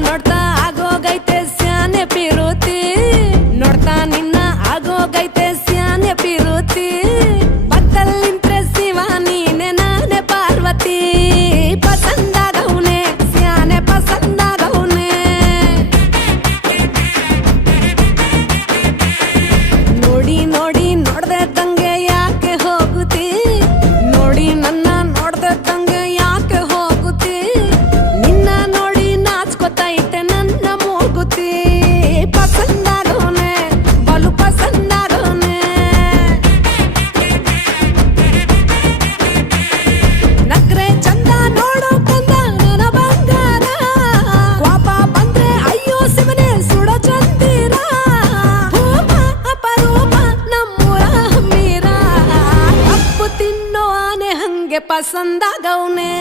ನೋಡ್ತಾ ಆಗೋಗೈತೆ ಸ್ಯಾನೆ ಪಿರುತಿ ನೋಡ್ತಾ ನಿನ್ನ ಆಗೋಗೈತೆ ಸ್ಯಾನೆ ಪಿರುತಿ ಪಕ್ಕಲ್ಲಿಂತ್ರೆ ಶಿವ ನೀನೆ ನಾನೇ ಪಾರ್ವತಿ ಪಸಂದಾಗವ್ನೆ ಸ್ಯಾನೆ ಪಸಂದಾಗವ್ನೆ ನೋಡಿ ನೋಡಿ ನೋಡ್ದೆ ತಂಗೆ ಯಾಕೆ ಹೋಗುತ್ತಿ ನೋಡಿ ನನ್ನ ನೋಡ್ದೆ ತಂಗೆ ಯಾಕೆ ಹೋಗುತ್ತಿ ನಿನ್ನ ನೋಡಿ ನಾಚ್ಕೊತೈತೆ ನನ್ನ ಮೂಗುತಿ ಪಸಂದಾಗವ್ನೆ ಬಲು ಪಸಂದಾಗವ್ನೆ ನಕ್ರೆ ಚಂದ ನೋಡೋ ಕಂದ ನನ್ನ ಬಂಗಾರ ಕೋಪ ಬಂದ್ರೆ ಅಯ್ಯೋ ಶಿವನೇ ಸುಡ ಚಂದಿರ ಭೂಮ ಅಪರೂಪ ನಮ್ಮೂರ ಹಮ್ಮೀರ ಕಪ್ಪು ತಿನ್ನೋ ಆನೆ ಹಂಗೆ ಪಸಂದಾಗವ್ನೆ